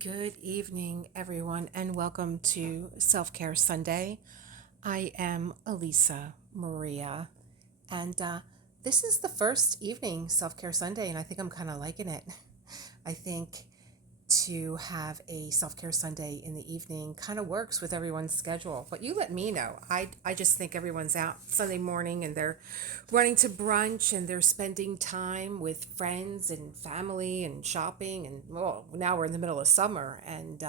Good evening, everyone, and welcome to Self Care Sunday. I am Elisa Maria, and this is the first evening Self Care Sunday, and I think I'm kind of liking it. I think to have a self care Sunday in the evening kind of works with everyone's schedule. But you let me know. I just think everyone's out Sunday morning and they're running to brunch and they're spending time with friends and family and shopping. And well, now we're in the middle of summer and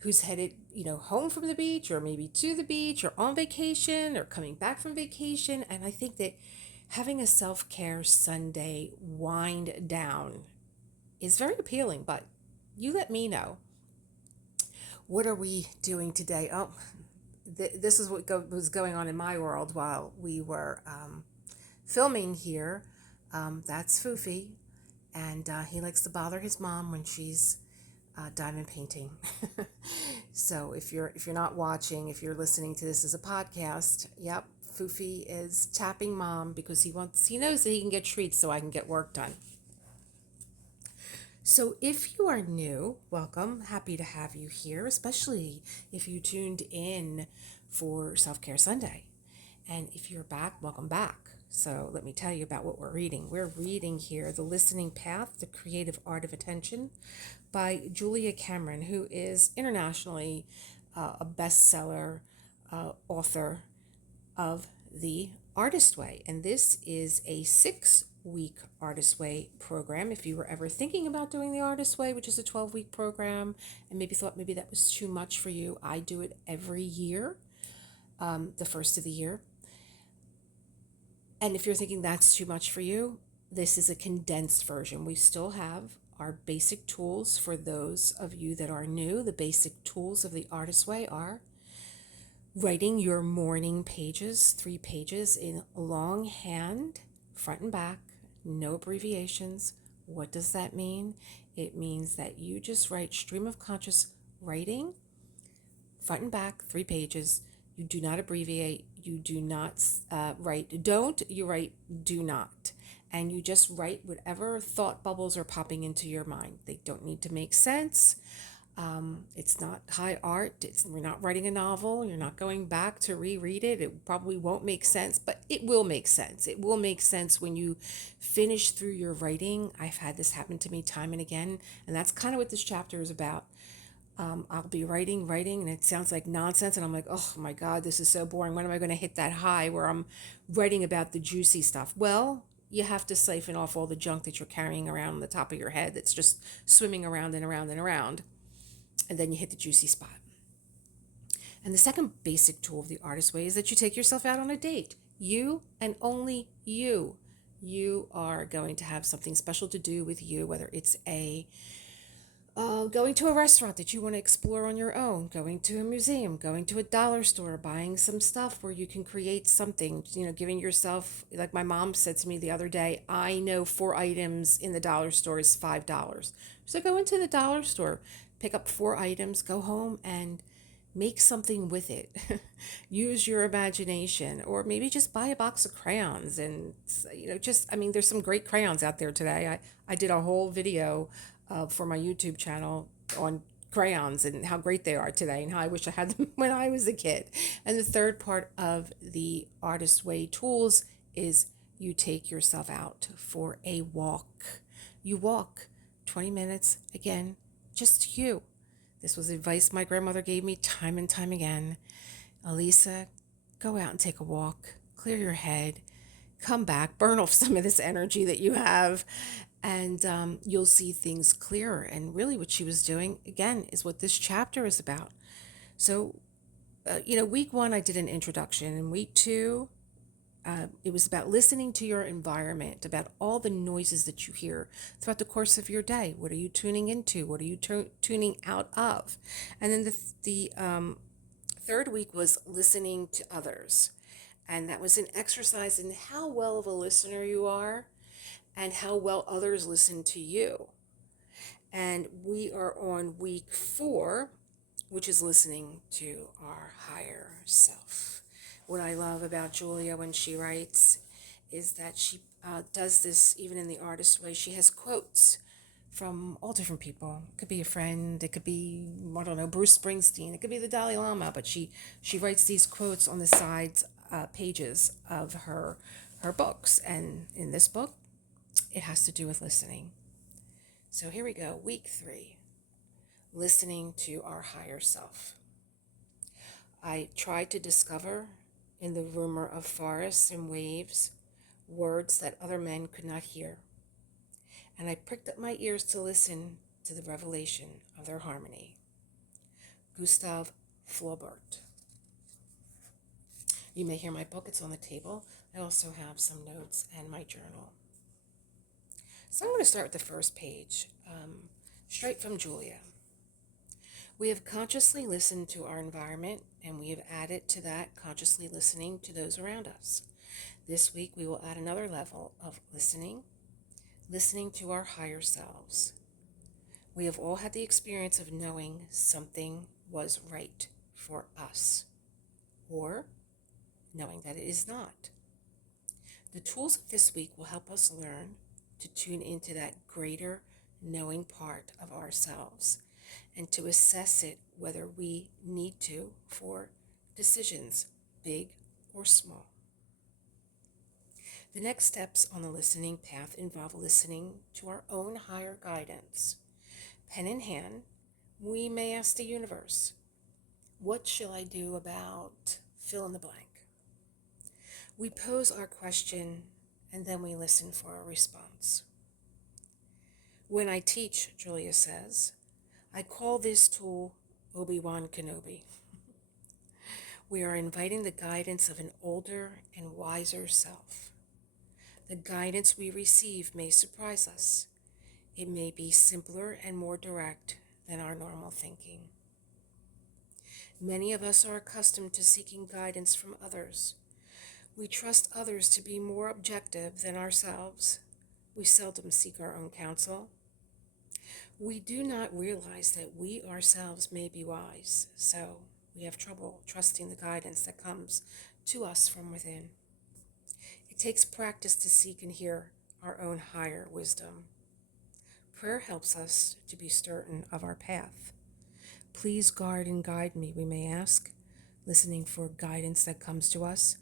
who's headed, home from the beach or maybe to the beach or on vacation or coming back from vacation. And I think that having a self care Sunday wind down is very appealing, but you let me know. What are we doing today? Oh, this is what was going on in my world while we were filming here. That's Foofy, and he likes to bother his mom when she's diamond painting. So if you're not watching, if you're listening to this as a podcast, yep, Foofy is tapping mom because he knows that he can get treats so I can get work done. So, if you are new, welcome. Happy to have you here, especially if you tuned in for Self Care Sunday. And if you're back, welcome back. So, let me tell you about what we're reading. We're reading here The Listening Path, The Creative Art of Attention by Julia Cameron, who is internationally a bestseller author of The Artist Way. And this is a 6-week Artist Way program. If you were ever thinking about doing the Artist Way, which is a 12-week program, and maybe thought maybe that was too much for you, I do it every year, the first of the year. And if you're thinking that's too much for you, this is a condensed version. We still have our basic tools for those of you that are new. The basic tools of the Artist Way are writing your morning pages, 3 pages in longhand, front and back, no abbreviations. What does that mean? It means that you just write stream of conscious writing, front and back, 3 pages. You do not abbreviate. You do not write don't, you write do not. And you just write whatever thought bubbles are popping into your mind. They don't need to make sense. It's not high art. We're not writing a novel. You're not going back to reread it. It probably won't make sense, but it will make sense. It will make sense when you finish through your writing. I've had this happen to me time and again, and that's kind of what this chapter is about. I'll be writing, and it sounds like nonsense, and I'm like, oh my God, this is so boring. When am I going to hit that high where I'm writing about the juicy stuff? Well, you have to siphon off all the junk that you're carrying around on the top of your head that's just swimming around and around and around, and then you hit the juicy spot. And the second basic tool of the Artist Way is that you take yourself out on a date. You and only you. You are going to have something special to do with you, whether it's going to a restaurant that you want to explore on your own, going to a museum, going to a dollar store, buying some stuff where you can create something, giving yourself, like my mom said to me the other day, I know 4 items in the dollar store is $5. So go into the dollar store, pick up 4 items, go home and make something with it. Use your imagination, or maybe just buy a box of crayons and, there's some great crayons out there today. I did a whole video for my YouTube channel on crayons and how great they are today and how I wish I had them when I was a kid. And the third part of the Artist Way tools is you take yourself out for a walk. You walk 20 minutes, again, just you. This was advice my grandmother gave me time and time again. Elisa, go out and take a walk, clear your head, come back, burn off some of this energy that you have, and you'll see things clearer. And really what she was doing, again, is what this chapter is about. So, week 1, I did an introduction, and week 2, it was about listening to your environment, about all the noises that you hear throughout the course of your day. What are you tuning into? What are you tuning out of? And then the third week was listening to others. And that was an exercise in how well of a listener you are and how well others listen to you. And we are on week 4, which is listening to our higher self. What I love about Julia when she writes is that she does this even in the Artist Way. She has quotes from all different people. It could be a friend, it could be, I don't know, Bruce Springsteen, it could be the Dalai Lama, but she writes these quotes on the sides pages of her books. And in this book, it has to do with listening. So here we go, week 3, listening to our higher self. I tried to discover in the rumor of forests and waves words that other men could not hear, and I pricked up my ears to listen to the revelation of their harmony. Gustav Flaubert. You may hear my book, it's on the table. I also have some notes and my journal. So I'm going to start with the first page, straight from Julia. We have consciously listened to our environment, and we have added to that consciously listening to those around us. This week we will add another level of listening to our higher selves. We have all had the experience of knowing something was right for us, or knowing that it is not. The tools of this week will help us learn to tune into that greater knowing part of ourselves and to assess it whether we need to for decisions, big or small. The next steps on the listening path involve listening to our own higher guidance. Pen in hand, we may ask the universe, what shall I do about fill in the blank? We pose our question and then we listen for a response. When I teach, Julia says, I call this tool Obi-Wan Kenobi. We are inviting the guidance of an older and wiser self. The guidance we receive may surprise us. It may be simpler and more direct than our normal thinking. Many of us are accustomed to seeking guidance from others. We trust others to be more objective than ourselves. We seldom seek our own counsel. We do not realize that we ourselves may be wise, so we have trouble trusting the guidance that comes to us from within. It takes practice to seek and hear our own higher wisdom. Prayer helps us to be certain of our path. Please guard and guide me, we may ask, listening for guidance that comes to us.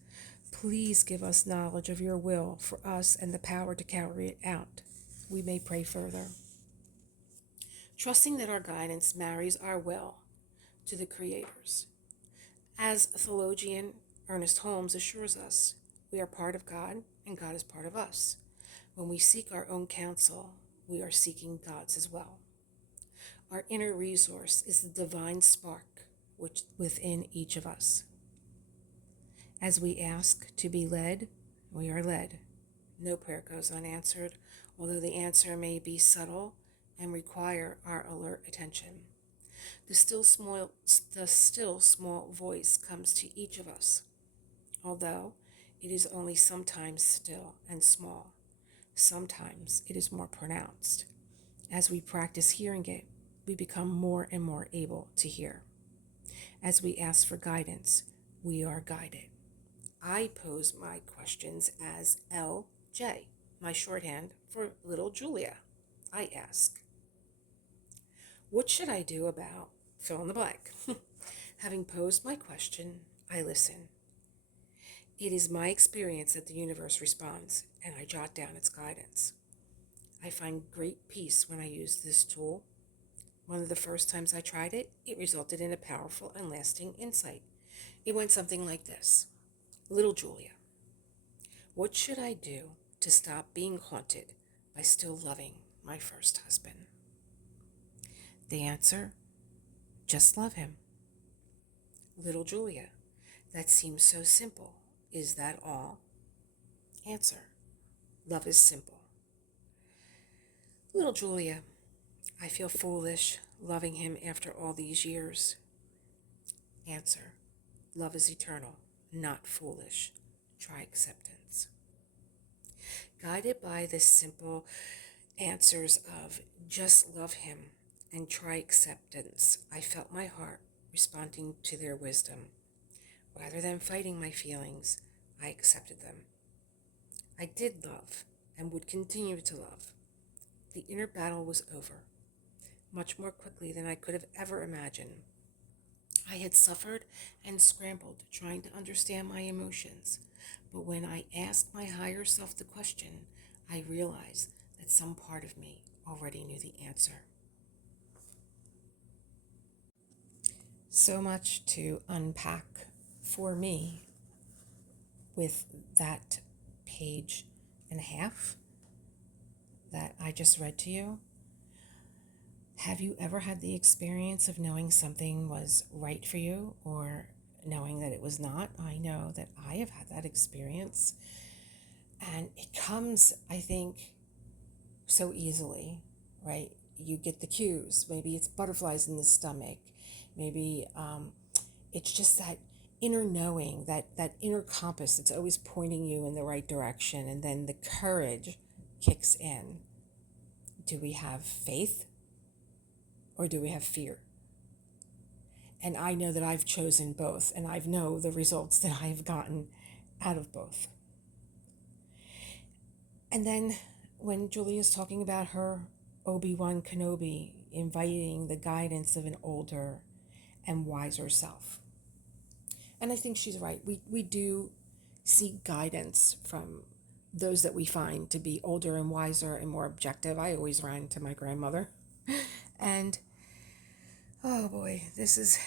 Please give us knowledge of your will for us and the power to carry it out. We may pray further. Trusting that our guidance marries our will to the Creator's. As theologian Ernest Holmes assures us, we are part of God and God is part of us. When we seek our own counsel, we are seeking God's as well. Our inner resource is the divine spark which within each of us. As we ask to be led, we are led. No prayer goes unanswered, although the answer may be subtle and require our alert attention. The still small voice comes to each of us, although it is only sometimes still and small. Sometimes it is more pronounced. As we practice hearing it, we become more and more able to hear. As we ask for guidance, we are guided. I pose my questions as LJ, my shorthand for little Julia. I ask, what should I do about fill in the blank? Having posed my question, I listen. It is my experience that the universe responds, and I jot down its guidance. I find great peace when I use this tool. One of the first times I tried it, it resulted in a powerful and lasting insight. It went something like this. Little Julia, what should I do to stop being haunted by still loving my first husband? The answer, just love him. Little Julia, that seems so simple. Is that all? Answer, love is simple. Little Julia, I feel foolish loving him after all these years. Answer, love is eternal, not foolish. Try acceptance. Guided by the simple answers of just love him and try acceptance, I felt my heart responding to their wisdom. Rather than fighting my feelings, I accepted them. I did love and would continue to love. The inner battle was over, much more quickly than I could have ever imagined. I had suffered and scrambled trying to understand my emotions, but when I asked my higher self the question, I realized that some part of me already knew the answer. So much to unpack for me with that page and a half that I just read to you. Have you ever had the experience of knowing something was right for you or knowing that it was not? I know that I have had that experience. And it comes, I think, so easily, right? You get the cues. Maybe it's butterflies in the stomach. Maybe it's just that inner knowing, that inner compass that's always pointing you in the right direction. And then the courage kicks in. Do we have faith or do we have fear? And I know that I've chosen both, and I know the results that I've gotten out of both. And then when Julia's talking about her Obi-Wan Kenobi inviting the guidance of an older and wiser self. And I think she's right. We do seek guidance from those that we find to be older and wiser and more objective. I always ran to my grandmother. And oh boy, this is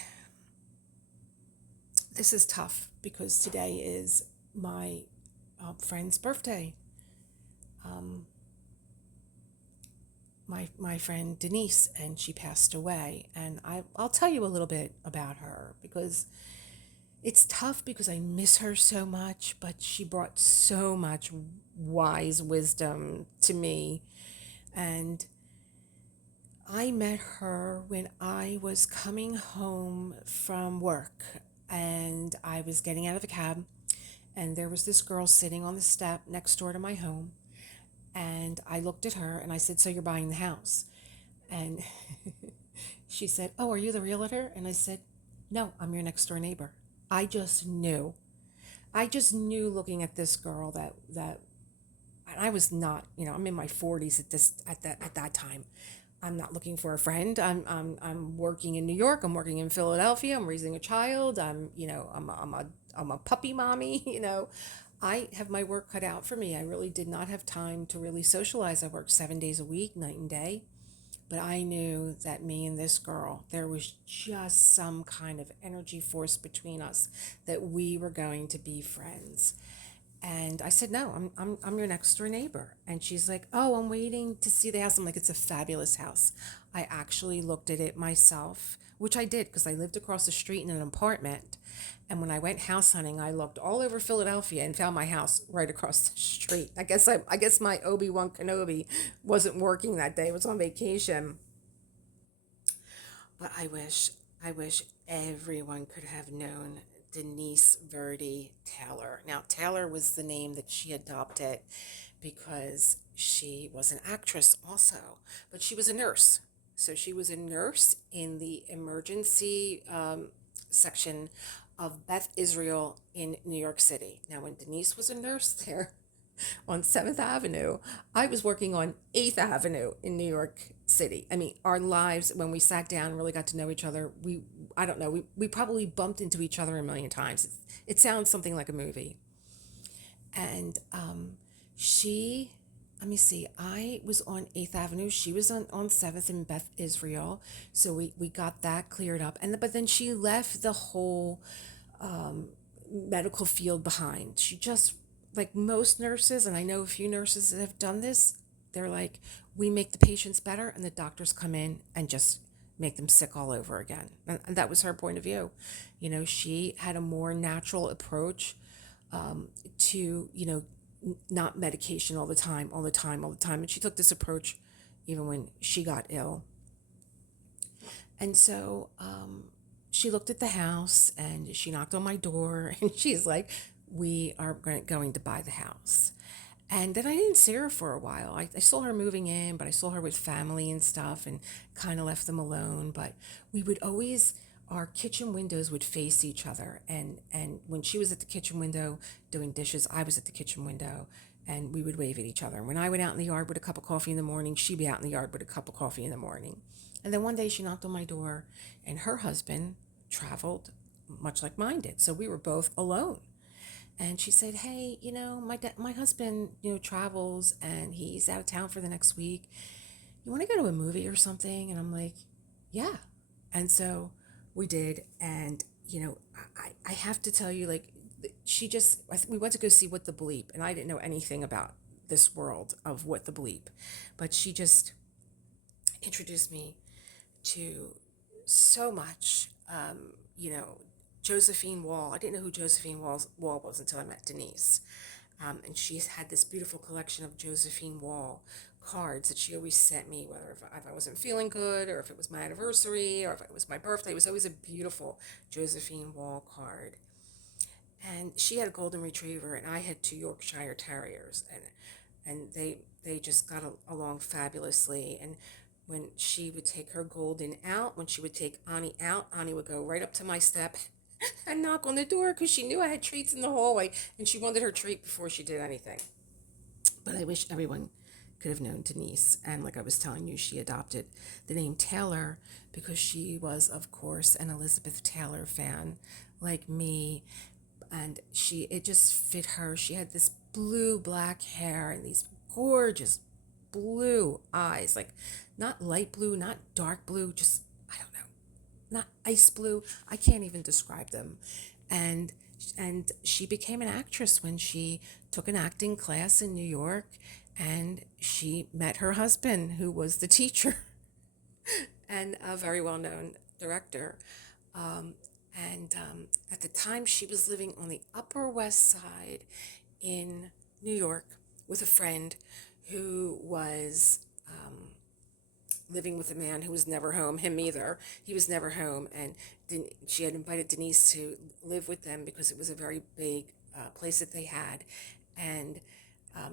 tough because today is my friend's birthday. My friend Denise, and she passed away. And I'll tell you a little bit about her because it's tough because I miss her so much, but she brought so much wise wisdom to me. And I met her when I was coming home from work and I was getting out of a cab, and there was this girl sitting on the step next door to my home. And I looked at her and I said, "So you're buying the house?" And she said, "Oh, are you the realtor?" And I said, "No, I'm your next door neighbor." I just knew. I just knew looking at this girl that and I was not, I'm in my 40s at that time. I'm not looking for a friend. I'm working in New York. I'm working in Philadelphia. I'm raising a child. I'm a puppy mommy. I have my work cut out for me. I really did not have time to really socialize. I worked 7 days a week, night and day. But I knew that me and this girl, there was just some kind of energy force between us that we were going to be friends. And I said, "No, I'm your next door neighbor." And she's like, "Oh, I'm waiting to see the house." I'm like, "It's a fabulous house." I actually looked at it myself, which I did because I lived across the street in an apartment. And when I went house hunting, I looked all over Philadelphia and found my house right across the street. I guess my Obi-Wan Kenobi wasn't working that day. I was on vacation. But I wish everyone could have known Denise Verdi Taylor. Now, Taylor was the name that she adopted because she was an actress also, but she was a nurse. So she was a nurse in the emergency section of Beth Israel in New York City. Now, when Denise was a nurse there, on 7th Avenue. I was working on 8th Avenue in New York City. I mean, our lives, when we sat down and really got to know each other, I don't know, we probably bumped into each other a million times. It sounds something like a movie. And she, let me see, I was on 8th Avenue. She was on 7th in Beth Israel. So we got that cleared up. But then she left the whole medical field behind. She just, like most nurses, and I know a few nurses that have done this, they're like, we make the patients better and the doctors come in and just make them sick all over again. And that was her point of view. She had a more natural approach to, not medication all the time, all the time, all the time. And she took this approach even when she got ill. And so she looked at the house and she knocked on my door and she's like, "We are going to buy the house." And then I didn't see her for a while. I saw her moving in, but I saw her with family and stuff and kind of left them alone. But we would always, our kitchen windows would face each other. And when she was at the kitchen window doing dishes, I was at the kitchen window and we would wave at each other. And when I went out in the yard with a cup of coffee in the morning, she'd be out in the yard with a cup of coffee in the morning. And then one day she knocked on my door, and her husband traveled much like mine did. So we were both alone. And she said, "Hey, my husband, travels, and he's out of town for the next week. You want to go to a movie or something?" And I'm like, "Yeah." And so we did. And, I have to tell you, like, we went to go see What the Bleep, and I didn't know anything about this world of What the Bleep, but she just introduced me to so much, Josephine Wall. I didn't know who Wall was until I met Denise. And she's had this beautiful collection of Josephine Wall cards that she always sent me, whether if I wasn't feeling good, or if it was my anniversary, or if it was my birthday. It was always a beautiful Josephine Wall card. And she had a golden retriever, and I had two Yorkshire Terriers, and they just got along fabulously. And when she would take her Golden out, when she would take Ani out, Ani would go right up to my step and knock on the door because she knew I had treats in the hallway, and she wanted her treat before she did anything. But I wish everyone could have known Denise. And like I was telling you, she adopted the name Taylor because she was, of course, an Elizabeth Taylor fan like me. And it just fit her. She had this blue black hair and these gorgeous blue eyes, like not light blue, not dark blue, just, I don't know, not ice blue. I can't even describe them. And she became an actress when she took an acting class in New York, and she met her husband, who was the teacher and a very well-known director. At the time, she was living on the Upper West Side in New York with a friend who was living with a man who was never home, him either. He was never home, and she had invited Denise to live with them because it was a very big place that they had, and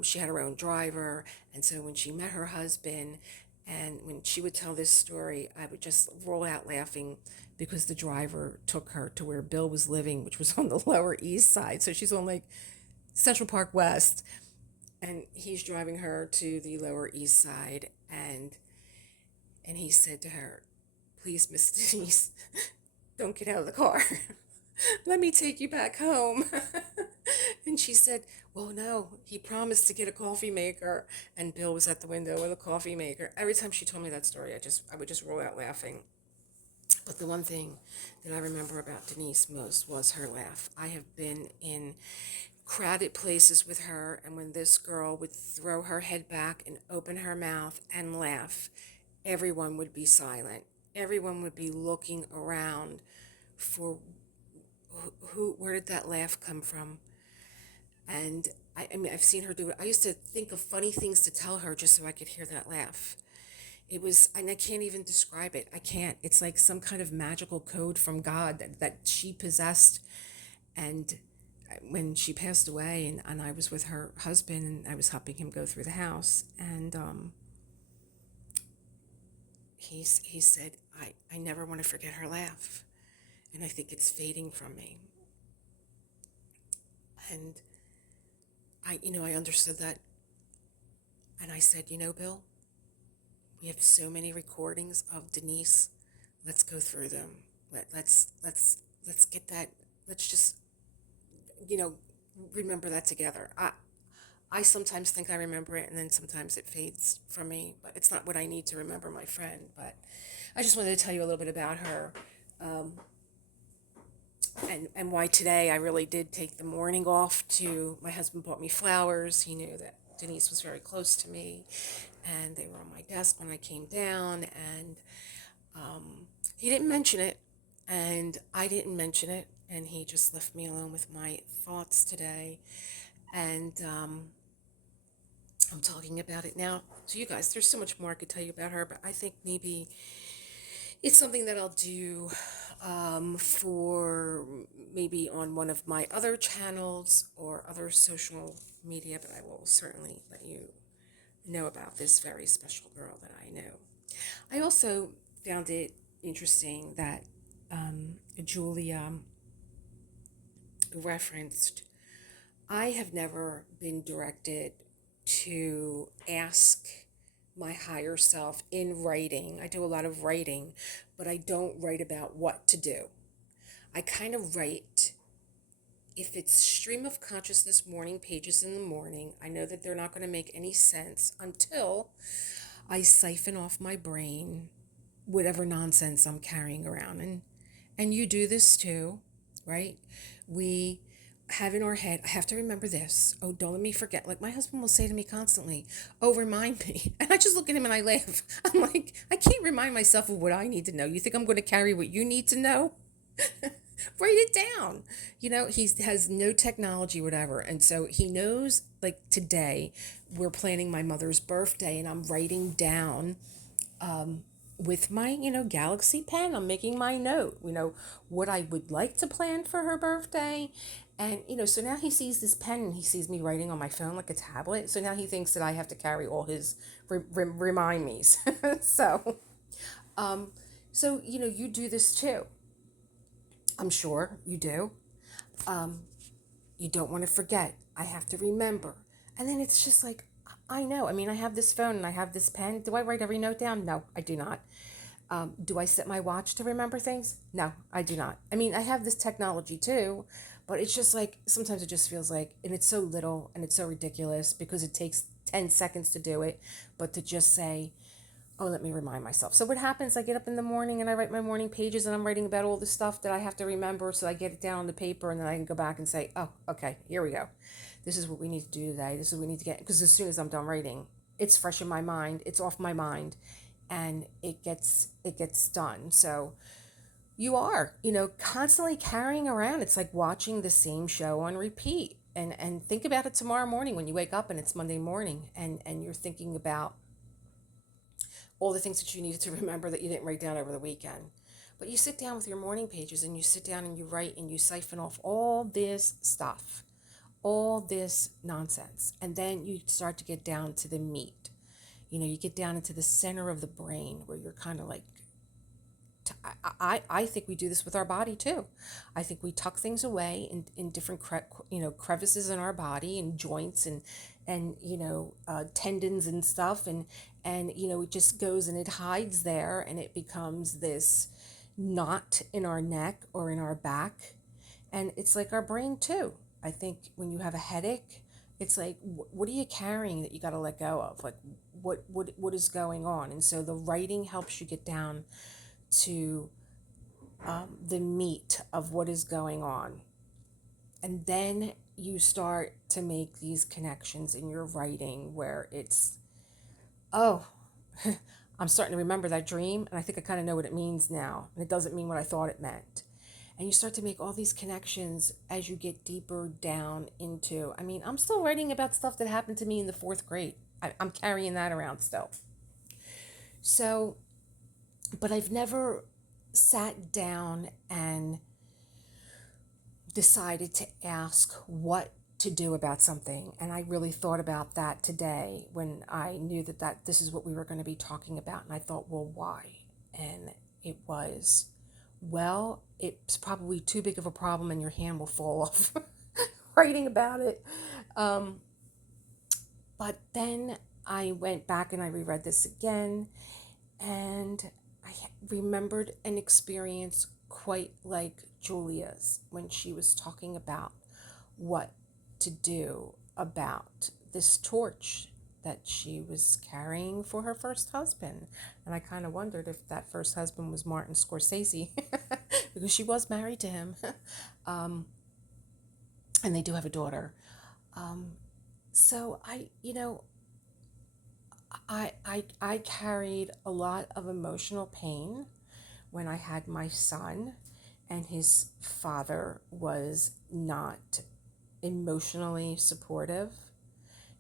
she had her own driver. And so when she met her husband, and when she would tell this story, I would just roll out laughing because the driver took her to where Bill was living, which was on the Lower East Side. So she's on like Central Park West, and he's driving her to the Lower East Side, and he said to her, "Please, Miss Denise, don't get out of the car. Let me take you back home." And she said, "Well, no, he promised to get a coffee maker." And Bill was at the window with a coffee maker. Every time she told me that story, I would just roll out laughing. But the one thing that I remember about Denise most was her laugh. I have been in crowded places with her, and when this girl would throw her head back and open her mouth and laugh, everyone would be silent. Everyone would be looking around for where did that laugh come from? And I mean, I've seen her do it. I used to think of funny things to tell her just so I could hear that laugh. It was, and I can't even describe it. I can't. It's like some kind of magical code from God that she possessed. And when she passed away, and I was with her husband, and I was helping him go through the house, and he said, I never want to forget her laugh, and I think it's fading from me. And I understood that, and I said, Bill, we have so many recordings of Denise. Let's go through them. Let's get that. Let's just, remember that together. I sometimes think I remember it, and then sometimes it fades from me, but it's not what I need to remember my friend. But I just wanted to tell you a little bit about her, and why today I really did take the morning off my husband bought me flowers. He knew that Denise was very close to me, and they were on my desk when I came down, and he didn't mention it, and I didn't mention it, and he just left me alone with my thoughts today. And I'm talking about it now to you guys. There's so much more I could tell you about her, but I think maybe it's something that I'll do for maybe on one of my other channels or other social media, but I will certainly let you know about this very special girl that I know. I also found it interesting that Julia referenced, I have never been directed to ask my higher self in writing. I do a lot of writing, but I don't write about what to do. I kind of write, if it's stream of consciousness morning pages in the morning, I know that they're not going to make any sense until I siphon off my brain whatever nonsense I'm carrying around. And you do this too, right? We have in our head, I have to remember this. Oh, don't let me forget. Like my husband will say to me constantly, oh, remind me. And I just look at him and I laugh. I'm like, I can't remind myself of what I need to know. You think I'm going to carry what you need to know? Write it down. He has no technology, whatever. And so he knows, like today, we're planning my mother's birthday and I'm writing down with my, Galaxy pen, I'm making my note, what I would like to plan for her birthday. And, so now he sees this pen and he sees me writing on my phone like a tablet. So now he thinks that I have to carry all his remind me's. so, you do this too. I'm sure you do. You don't want to forget. I have to remember. And then it's just like, I know. I mean, I have this phone and I have this pen. Do I write every note down? No, I do not. Do I set my watch to remember things? No, I do not. I mean, I have this technology too, but it's just like, sometimes it just feels like, and it's so little and it's so ridiculous because it takes 10 seconds to do it, but to just say, oh, let me remind myself. So what happens, I get up in the morning and I write my morning pages and I'm writing about all the stuff that I have to remember. So I get it down on the paper and then I can go back and say, oh, okay, here we go. This is what we need to do today. This is what we need to get. Because as soon as I'm done writing, it's fresh in my mind. It's off my mind and it gets done. So you are, constantly carrying around. It's like watching the same show on repeat. And think about it tomorrow morning when you wake up and it's Monday morning and you're thinking about all the things that you needed to remember that you didn't write down over the weekend. But you sit down with your morning pages and you sit down and you write and you siphon off all this stuff, all this nonsense. And then you start to get down to the meat. You get down into the center of the brain where you're kind of like, I think we do this with our body too. I think we tuck things away in different crevices in our body and joints and tendons and stuff and it just goes and it hides there and it becomes this knot in our neck or in our back. And it's like our brain too. I think when you have a headache, it's like what are you carrying that you got to let go of? Like what is going on? And so the writing helps you get down to the meat of what is going on. And then you start to make these connections in your writing where it's, oh, I'm starting to remember that dream and I think I kind of know what it means now. And it doesn't mean what I thought it meant. And you start to make all these connections as you get deeper down into, I mean, I'm still writing about stuff that happened to me in the fourth grade. I'm carrying that around still. So, but I've never sat down and decided to ask what to do about something. And I really thought about that today when I knew that this is what we were going to be talking about. And I thought, well, why? And it was, well, it's probably too big of a problem and your hand will fall off writing about it. But then I went back and I reread this again and I remembered an experience quite like Julia's when she was talking about what to do about this torch that she was carrying for her first husband. And I kind of wondered if that first husband was Martin Scorsese because she was married to him. And they do have a daughter. So I carried a lot of emotional pain when I had my son, and his father was not emotionally supportive.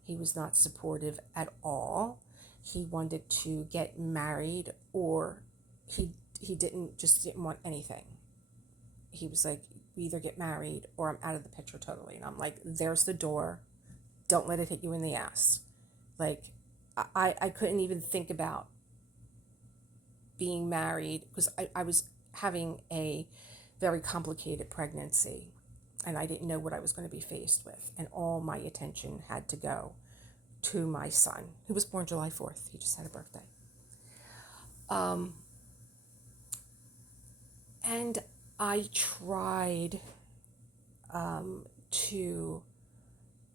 He was not supportive at all. He wanted to get married, or he didn't want anything. He was like, we either get married or I'm out of the picture totally. And I'm like, there's the door. Don't let it hit you in the ass. Like, I couldn't even think about being married because I was having a very complicated pregnancy and I didn't know what I was going to be faced with. And all my attention had to go to my son, who was born July 4th. He just had a birthday. And I tried to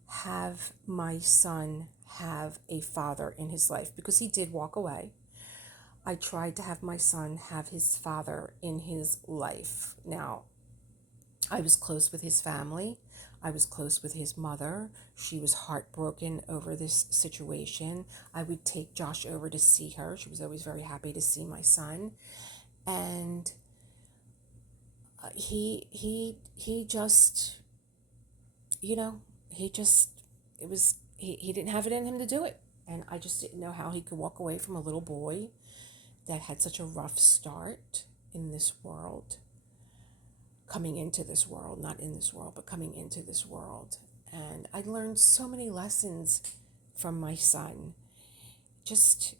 have my son have a father in his life because he did walk away. I tried to have my son have his father in his life. Now, I was close with his family. I was close with his mother. She was heartbroken over this situation. I would take Josh over to see her. She was always very happy to see my son. And he just, you know, he didn't have it in him to do it. And I just didn't know how he could walk away from a little boy that had such a rough start in this world, coming into this world, not in this world, but coming into this world. And I learned so many lessons from my son, just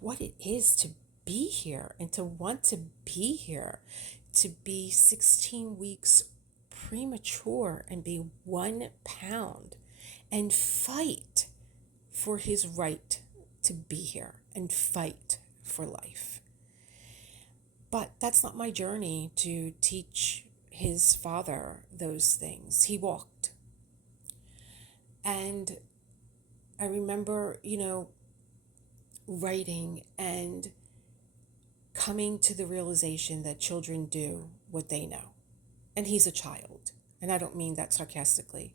what it is to be here and to want to be here, to be 16 weeks premature and be 1 pound and fight for his right to be here and fight for life. But that's not my journey to teach his father those things. He walked. And I remember, writing and coming to the realization that children do what they know. And he's a child. And I don't mean that sarcastically.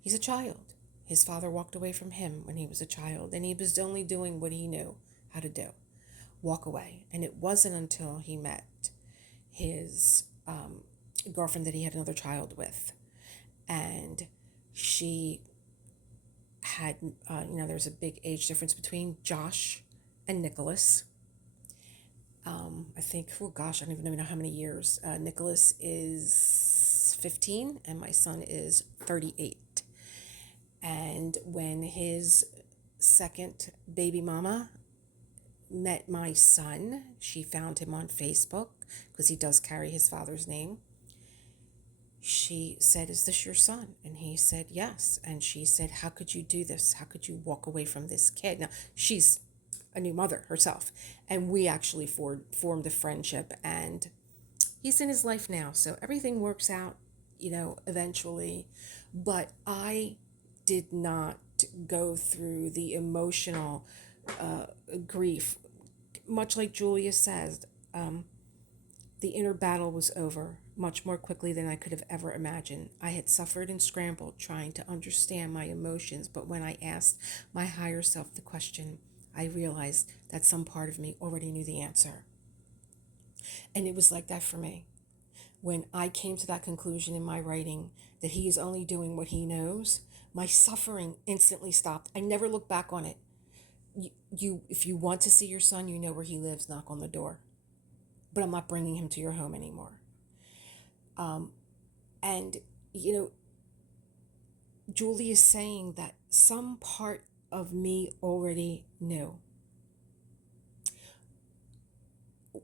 He's a child. His father walked away from him when he was a child, and he was only doing what he knew how to do, walk away. And it wasn't until he met his girlfriend that he had another child with, and she had, there's a big age difference between Josh and Nicholas. I think, I don't even know how many years. Nicholas is 15 and my son is 38. And when his second baby mama met my son, she found him on Facebook because he does carry his father's name. She said, "Is this your son?" And he said, "Yes." And she said, "How could you do this? How could you walk away from this kid?" Now, she's a new mother herself. And we actually formed a friendship, and he's in his life now. So everything works out, eventually. But I did not go through the emotional grief. Much like Julia says, the inner battle was over much more quickly than I could have ever imagined. I had suffered and scrambled trying to understand my emotions, but when I asked my higher self the question, I realized that some part of me already knew the answer. And it was like that for me. When I came to that conclusion in my writing that he is only doing what he knows, my suffering instantly stopped. I never looked back on it. If you want to see your son, you know where he lives, knock on the door. But I'm not bringing him to your home anymore. And, Julie is saying that some part of me already knew.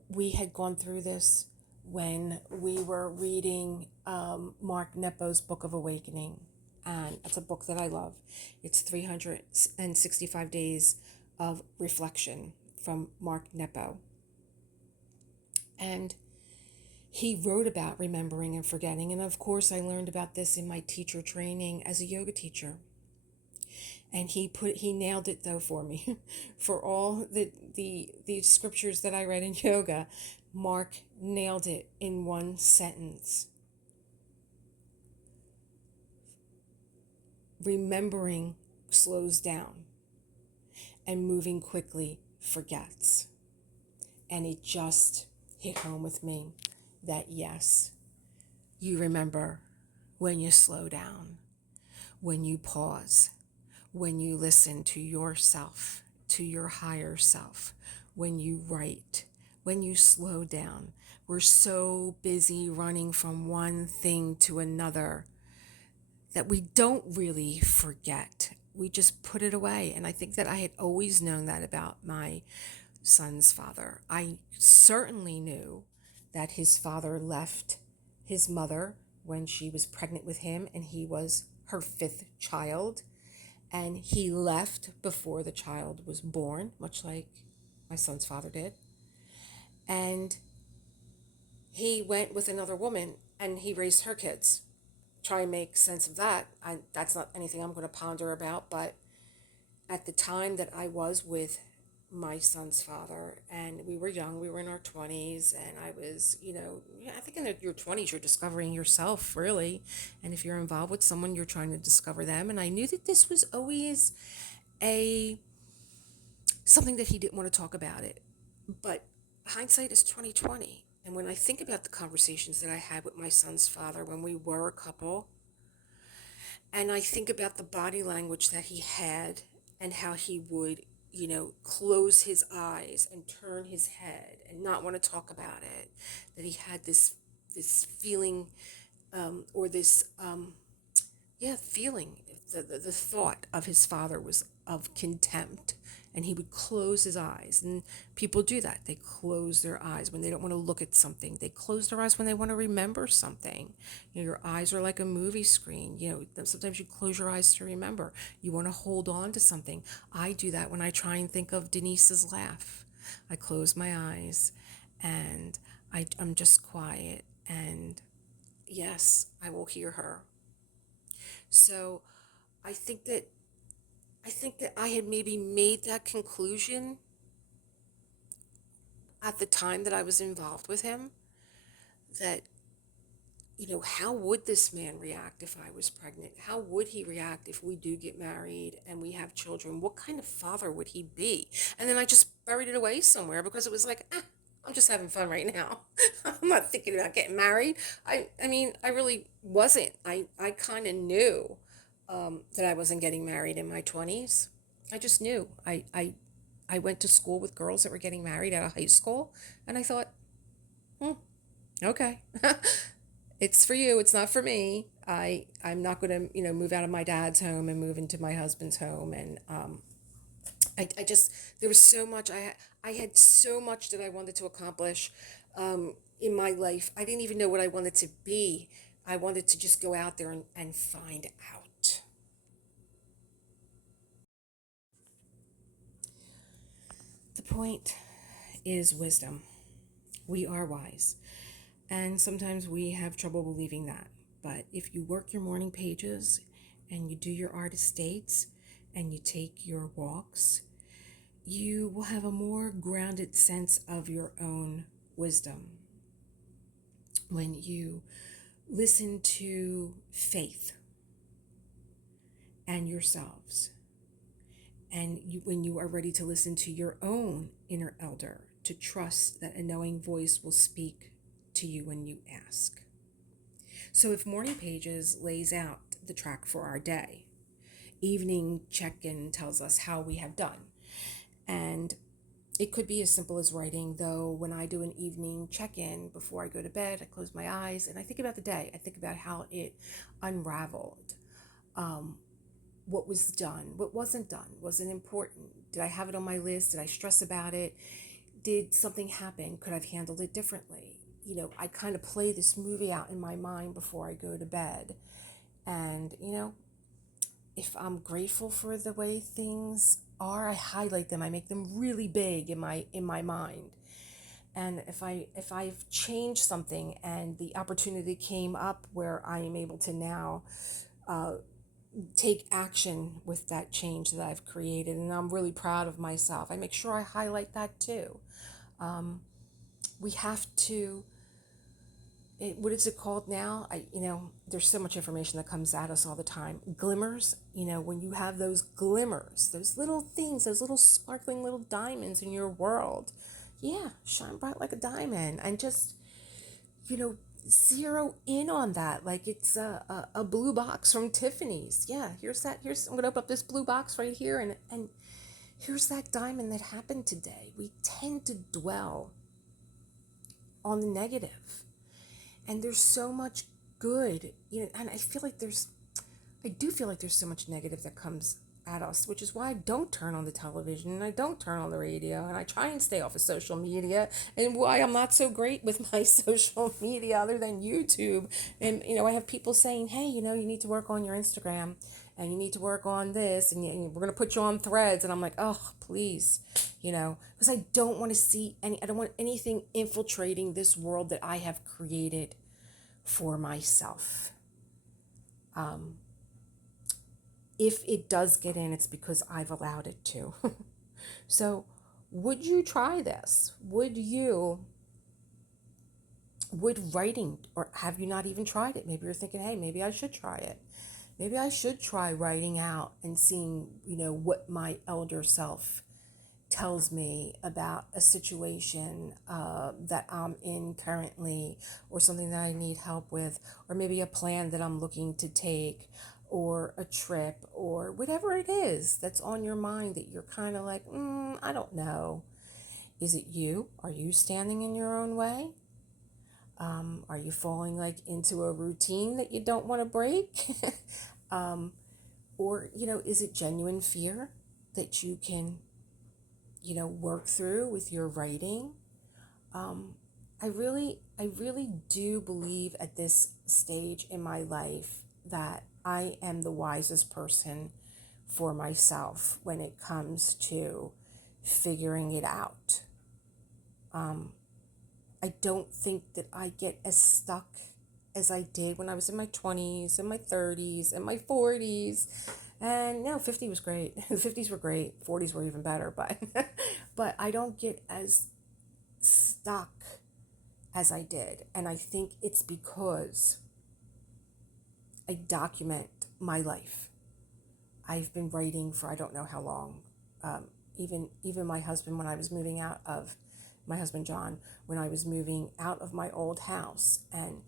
We had gone through this when we were reading Mark Nepo's Book of Awakening. And it's a book that I love. It's 365 Days of Reflection from Mark Nepo. And he wrote about remembering and forgetting. And of course, I learned about this in my teacher training as a yoga teacher. And he nailed it though for me. For all the scriptures that I read in yoga, Mark nailed it in one sentence. Remembering slows down, and moving quickly forgets. And it just hit home with me that yes, you remember when you slow down, when you pause, when you listen to yourself, to your higher self, when you write, when you slow down. We're so busy running from one thing to another that we don't really forget. We just put it away. And I think that I had always known that about my son's father. I certainly knew that his father left his mother when she was pregnant with him, and he was her 5th child. And he left before the child was born, much like my son's father did. And he went with another woman and he raised her kids. Try and make sense of that. That's not anything I'm going to ponder about, but at the time that I was with my son's father, and we were young, we were in our 20s, and I was, yeah, I think in your 20s, you're discovering yourself, really. And if you're involved with someone, you're trying to discover them. And I knew that this was always a something that he didn't want to talk about it. But hindsight is 2020. And when I think about the conversations that I had with my son's father when we were a couple, and I think about the body language that he had and how he would, close his eyes and turn his head and not want to talk about it, that he had this feeling, or this yeah, feeling, the thought of his father was of contempt, and he would close his eyes. And people do that. They close their eyes when they don't want to look at something. They close their eyes when they want to remember something. Your eyes are like a movie screen. Sometimes you close your eyes to remember. You want to hold on to something. I do that when I try and think of Denise's laugh. I close my eyes and I'm just quiet, and yes, I will hear her. So I think that I had maybe made that conclusion at the time that I was involved with him, that, how would this man react if I was pregnant? How would he react if we do get married and we have children? What kind of father would he be? And then I just buried it away somewhere because it was like, I'm just having fun right now. I'm not thinking about getting married. I mean, I really wasn't. I kind of knew that I wasn't getting married in my 20s. I just knew. I went to school with girls that were getting married out of high school, and I thought, hmm, okay, it's for you. It's not for me. I'm not going to, move out of my dad's home and move into my husband's home. And I just, there was so much, I had so much that I wanted to accomplish in my life. I didn't even know what I wanted to be. I wanted to just go out there and find out. The point is wisdom. We are wise. And sometimes we have trouble believing that. But if you work your morning pages and you do your artist dates and you take your walks, you will have a more grounded sense of your own wisdom. When you listen to faith and yourselves, and when you are ready to listen to your own inner elder, to trust that a knowing voice will speak to you when you ask. So if morning pages lays out the track for our day, evening check-in tells us how we have done. And it could be as simple as writing, though when I do an evening check-in before I go to bed, I close my eyes and I think about the day. I think about how it unraveled. What was done, what wasn't done, was it important? Did I have it on my list? Did I stress about it? Did something happen? Could I have handled it differently? I kind of play this movie out in my mind before I go to bed. And, if I'm grateful for the way things are, I highlight them. I make them really big in my mind. And if I've changed something and the opportunity came up where I am able to now take action with that change that I've created, and I'm really proud of myself, I make sure I highlight that too. We have to, what is it called now? There's so much information that comes at us all the time. Glimmers, when you have those glimmers, those little things, those little sparkling little diamonds in your world, yeah, shine bright like a diamond, and just, zero in on that like it's a blue box from Tiffany's. Yeah, I'm gonna open up this blue box right here, and here's that diamond that happened today. We tend to dwell on the negative, and there's so much good, and I do feel like there's so much negative that comes at us, which is why I don't turn on the television and I don't turn on the radio, and I try and stay off of social media, and why I'm not so great with my social media other than YouTube. And I have people saying, hey, you need to work on your Instagram. and you need to work on this, and we're going to put you on threads. And I'm like, oh, please, because I don't want to see I don't want anything infiltrating this world that I have created for myself. If it does get in, it's because I've allowed it to. So, would you try this? Would writing, or have you not even tried it? Maybe you're thinking, hey, maybe I should try it. Maybe I should try writing out and seeing, what my elder self tells me about a situation that I'm in currently, or something that I need help with, or maybe a plan that I'm looking to take, or a trip, or whatever it is that's on your mind that you're kind of like, I don't know. Is it you? Are you standing in your own way? Are you falling like into a routine that you don't want to break? Or, is it genuine fear that you can, work through with your writing? I really do believe at this stage in my life that I am the wisest person for myself when it comes to figuring it out. I don't think that I get as stuck as I did when I was in my 20s and my 30s and my 40s. And no, 50 was great. 50s were great. 40s were even better, but but I don't get as stuck as I did. And I think it's because I document my life. I've been writing for I don't know how long. Even my husband, when I was moving out of my husband John, when I was moving out of my old house, and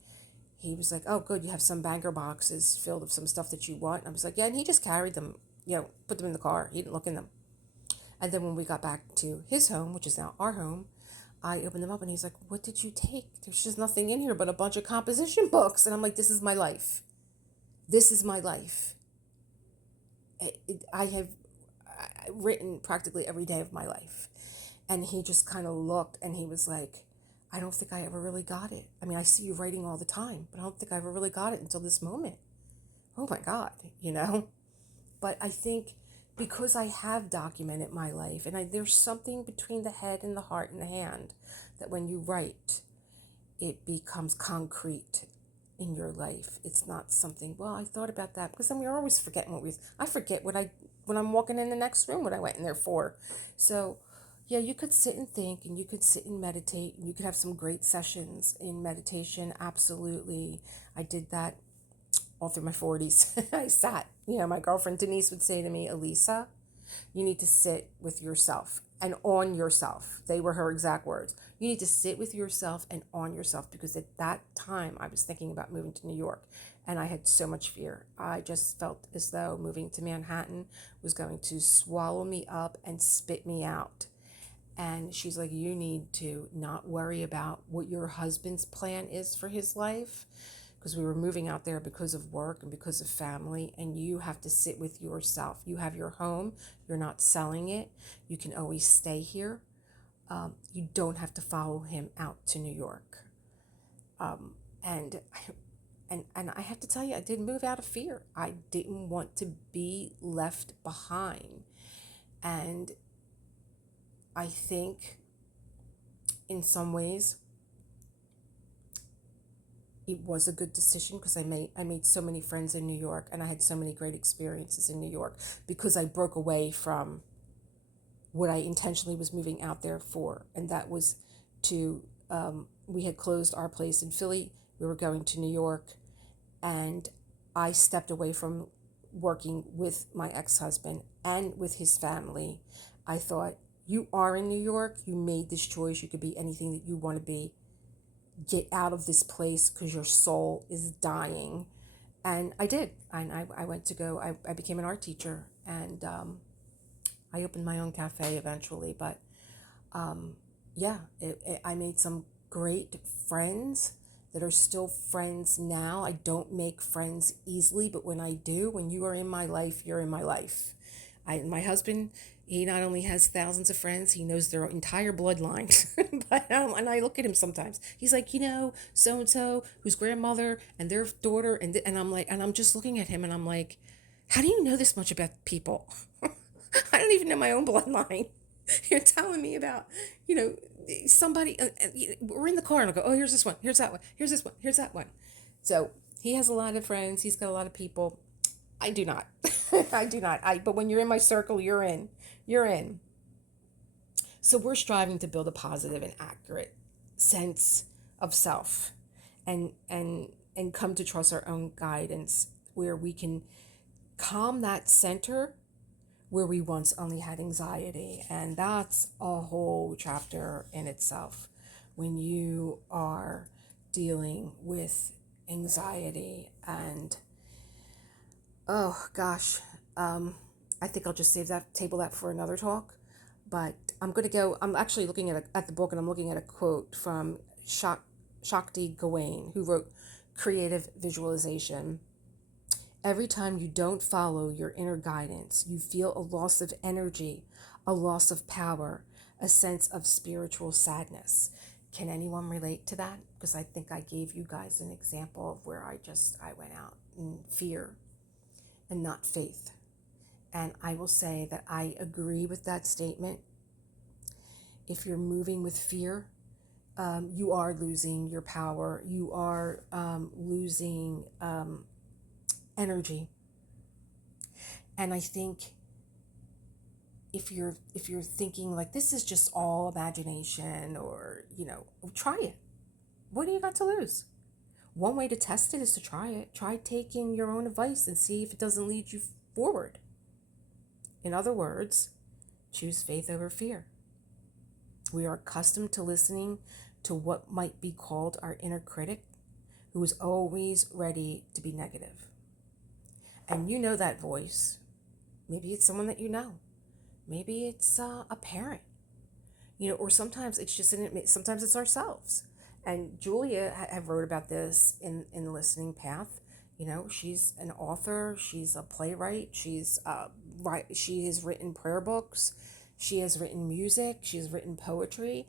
he was like, "Oh, good, you have some banker boxes filled with some stuff that you want." And I was like, "Yeah," and he just carried them, put them in the car. He didn't look in them. And then when we got back to his home, which is now our home, I opened them up, and he's like, "What did you take? There's just nothing in here but a bunch of composition books." And I'm like, "This is my life. This is my life. I have written practically every day of my life." And he just kind of looked, and he was like, "I don't think I ever really got it. I mean, I see you writing all the time, but I don't think I ever really got it until this moment." Oh my God. But I think because I have documented my life, and there's something between the head and the heart and the hand, that when you write, it becomes concrete in your life. It's not something, well, I thought about that, because then we're always forgetting I forget when I'm walking in the next room, what I went in there for. So yeah, you could sit and think, and you could sit and meditate, and you could have some great sessions in meditation. Absolutely. I did that all through my 40s. I sat, my girlfriend Denise would say to me, "Elisa, you need to sit with yourself and on yourself." They were her exact words. "You need to sit with yourself and on yourself," because at that time I was thinking about moving to New York, and I had so much fear. I just felt as though moving to Manhattan was going to swallow me up and spit me out. And she's like, "You need to not worry about what your husband's plan is for his life," because we were moving out there because of work and because of family, and you have to sit with yourself. You have your home. You're not selling it. You can always stay here. You don't have to follow him out to New York. And and I have to tell you, I did move out of fear. I didn't want to be left behind. And I think in some ways it was a good decision, because I made so many friends in New York, and I had so many great experiences in New York, because I broke away from what I intentionally was moving out there for. And that was to we had closed our place in Philly. We were going to New York, and I stepped away from working with my ex-husband and with his family. I thought, you are in New York, you made this choice, you could be anything that you want to be. Get out of this place, because your soul is dying. And I did. And I went to go, I became an art teacher, and I opened my own cafe eventually. But yeah, I made some great friends that are still friends now. I don't make friends easily, but when I do, when you are in my life, you're in my life. My husband, he not only has thousands of friends, he knows their entire bloodline. But and I look at him sometimes. He's like, so and so, whose grandmother and their daughter, and I'm like, and I'm just looking at him, and I'm like, How do you know this much about people? I don't even know my own bloodline. You're telling me about, you know, somebody. We're in the car and I go, oh, here's this one, here's that one, here's this one, here's that one. So he has a lot of friends. He's got a lot of people. I do not. I do not. But when you're in my circle, you're in. You're in. So we're striving to build a positive and accurate sense of self, and come to trust our own guidance, where we can calm that center where we once only had anxiety. And that's a whole chapter in itself. When you are dealing with anxiety, and oh gosh, I think I'll just table that for another talk. But I'm actually looking at the book, and I'm looking at a quote from Shakti Gawain, who wrote Creative Visualization. Every time you don't follow your inner guidance, you feel a loss of energy, a loss of power, a sense of spiritual sadness. Can anyone relate to that? Because I think I gave you guys an example of where I went out in fear and not faith. And I will say that I agree with that statement. If you're moving with fear, you are losing your power. You are losing energy. And I think if you're thinking like this is just all imagination, or try it. What do you got to lose? One way to test it is to try it. Try taking your own advice and see if it doesn't lead you forward. In other words, choose faith over fear. We are accustomed to listening to what might be called our inner critic, who is always ready to be negative. And you know that voice. Maybe it's someone that you know. Maybe it's a parent, or sometimes it's just sometimes it's ourselves. And Julia have wrote about this in the Listening Path. She's an author. She's a playwright. She has written prayer books. She has written music. She has written poetry,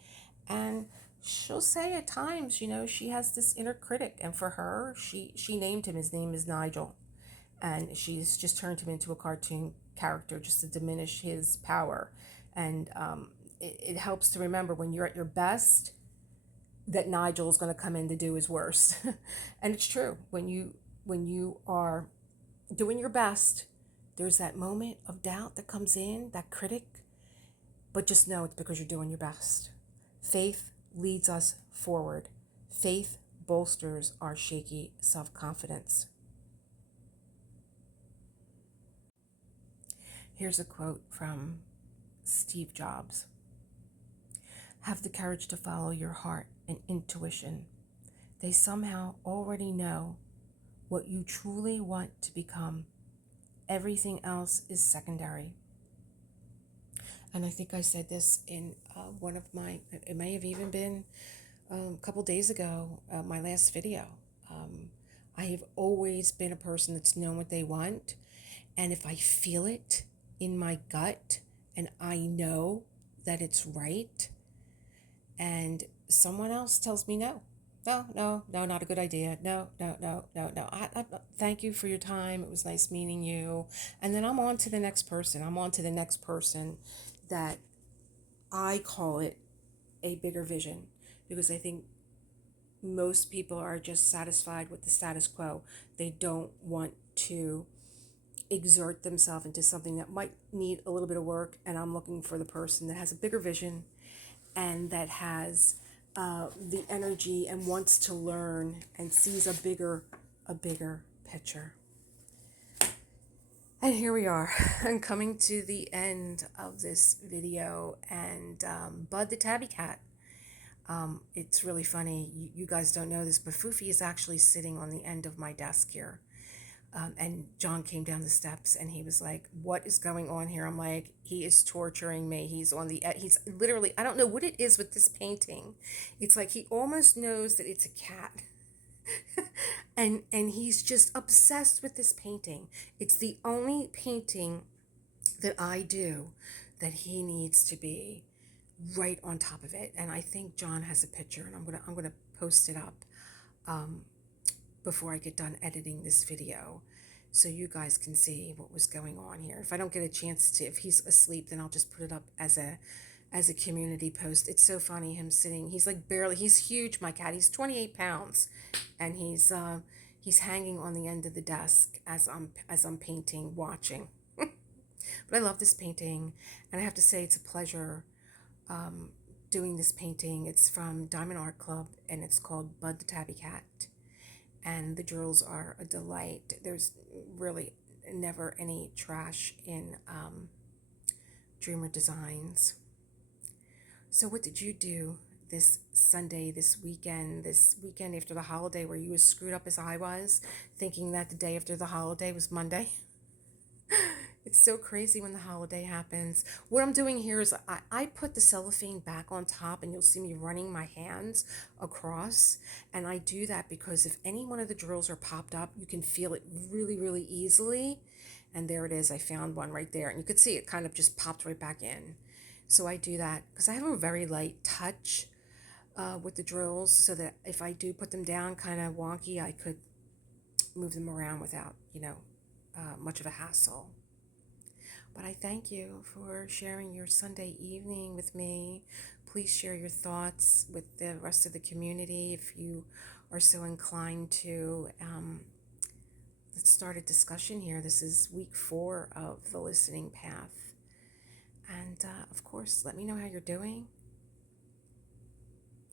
and she'll say at times, she has this inner critic, and for her, she named him. His name is Nigel, and she's just turned him into a cartoon character just to diminish his power. And it helps to remember when you're at your best that Nigel is going to come in to do his worst. And it's true. When you are doing your best, there's that moment of doubt that comes in, that critic, but just know it's because you're doing your best. Faith leads us forward. Faith bolsters our shaky self-confidence. Here's a quote from Steve Jobs. Have the courage to follow your heart and intuition. They somehow already know what you truly want to become. Everything else is secondary. And I think I said this in one of it may have even been a couple days ago, my last video. I have always been a person that's known what they want. And if I feel it in my gut and I know that it's right, and someone else tells me no, not a good idea. No. I thank you for your time. It was nice meeting you. And then I'm on to the next person. That I call it a bigger vision, because I think most people are just satisfied with the status quo. They don't want to exert themselves into something that might need a little bit of work. And I'm looking for the person that has a bigger vision and that has the energy and wants to learn and sees a bigger picture. And here we are. I'm coming to the end of this video, and Bud the Tabby Cat. It's really funny. You guys don't know this, but Foofy is actually sitting on the end of my desk here. And John came down the steps and he was like, what is going on here? I'm like, he is torturing me. He's literally, I don't know what it is with this painting. It's like he almost knows that it's a cat. and he's just obsessed with this painting. It's the only painting that I do that he needs to be right on top of it. And I think John has a picture, and I'm gonna post it up before I get done editing this video, so you guys can see what was going on here. If I don't get a chance to, if he's asleep, then I'll just put it up as a community post. It's so funny him sitting. He's like barely. He's huge, my cat. He's 28 pounds, and he's hanging on the end of the desk as I'm painting, watching. But I love this painting, and I have to say it's a pleasure doing this painting. It's from Diamond Art Club, and it's called Bud the Tabby Cat. And the drills are a delight. There's really never any trash in Dreamer Designs. So what did you do this Sunday, this weekend after the holiday? Were you as screwed up as I was, thinking that the day after the holiday was Monday? It's so crazy when the holiday happens. What I'm doing here is I put the cellophane back on top, and you'll see me running my hands across. And I do that because if any one of the drills are popped up, you can feel it really, really easily. And there it is. I found one right there. And you could see it kind of just popped right back in. So I do that because I have a very light touch with the drills, so that if I do put them down kind of wonky, I could move them around without, much of a hassle. But I thank you for sharing your Sunday evening with me. Please share your thoughts with the rest of the community if you are so inclined to. Let's start a discussion here. This is week 4 of the listening path. And of course, let me know how you're doing.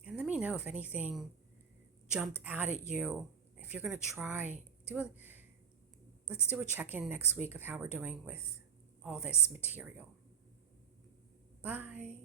And let me know if anything jumped out at you. If you're going to try, let's do a check-in next week of how we're doing with all this material. Bye.